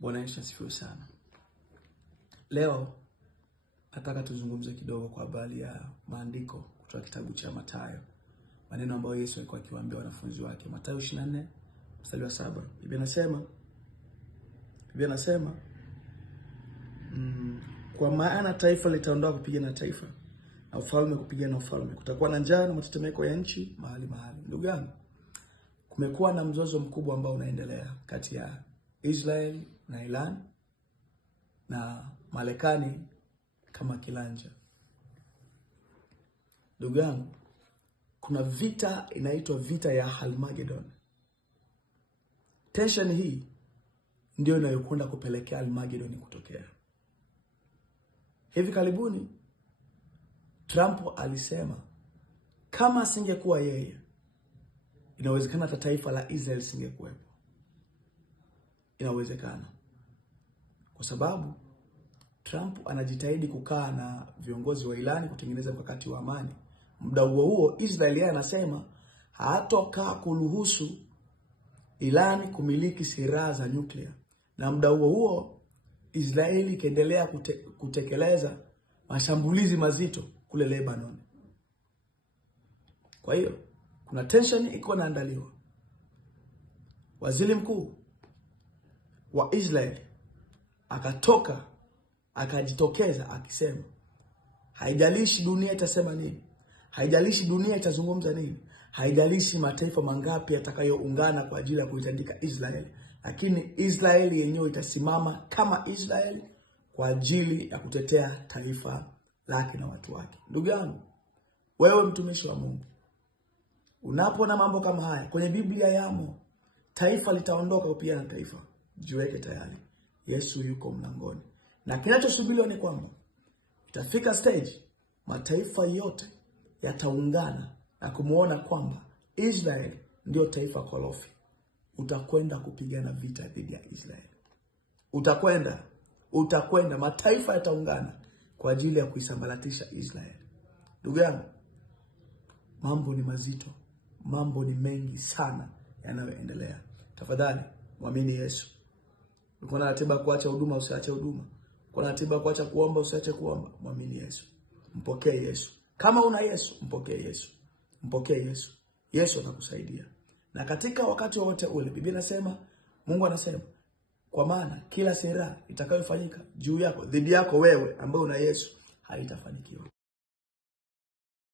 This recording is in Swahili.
Bwana Yesu asifiwe sana. Leo nataka tuzungumze kidogo kwa habari ya maandiko kutoka kitabu cha Mathayo. Maneno ambayo Yesu alikuwa akiwaambia wanafunzi wake. Mathayo 24 mstari wa 7. Biblia inasema kwa maana taifa litaondoka kupigana na taifa na ufalme kupigana na ufalme. Kutakuwa na njaa na matetemeko ya nchi mahali mahali. Ndugu yangu, kumekuwa na mzozo mkubwa ambao unaendelea kati ya Israel na Iran na Marekani kama kilanja. Ndugu yangu, kuna vita inaitwa vita ya Armageddon. Tension hii ndio inayokwenda kupelekea Armageddon kutokea. Hivi karibuni Trump alisema kama asingekuwa yeye, inawezekana hata taifa la Israel singekuwepo. Inawezekana. Kwa sababu Trump anajitahidi kukaa na viongozi wa Iran kutengeneza mkakati wa amani. Muda huo Israel yeye anasema hatokaa kuruhusu Iran kumiliki silaha za nyuklia. Na muda huo Israeli ikiendelea kutekeleza mashambulizi mazito kule Lebanon. Kwa hiyo kuna tension iko inaandaliwa. Waziri mkuu wa Israel akajitokeza akisema haijalishi dunia itasema nini, haijalishi dunia itazungumza nini, haijalishi mataifa mangapi yatakayoungana kwa ajili ya kuitandika Israel, lakini Israel yenyewe itasimama kama Israel kwa ajili ya kutetea taifa lake na watu wake. Ndugu yangu, wewe mtumishi wa Mungu, unapoona mambo kama haya kwenye Biblia yamo, taifa litaondoka kupigana na taifa, jiweke tayari. Yesu yuko mlangoni. Na kinachosubiriwa ni kwamba itafika stage mataifa yote yataungana na kumuona kwamba Israel ndio taifa korofi. Utakwenda kupigana vita dhidi ya Israel. Utakwenda mataifa yataungana kwa ajili ya kuisambaratisha Israel. Ndugu yangu, mambo ni mazito. Mambo ni mengi sana yanayoendelea. Tafadhali muamini Yesu. Uko na ratiba kuacha huduma, usiache huduma. Uko na ratiba kuacha kuomba, usiache kuomba. Muamini Yesu. Mpokee Yesu. Kama una Yesu, mpokee Yesu. Mpokee Yesu. Yesu atakusaidia. Na katika wakati wote ule, Biblia inasema, Mungu anasema, kwa maana kila silaha itakayofanyika juu yako, dhidi yako wewe ambaye una Yesu, haitafanikiwa.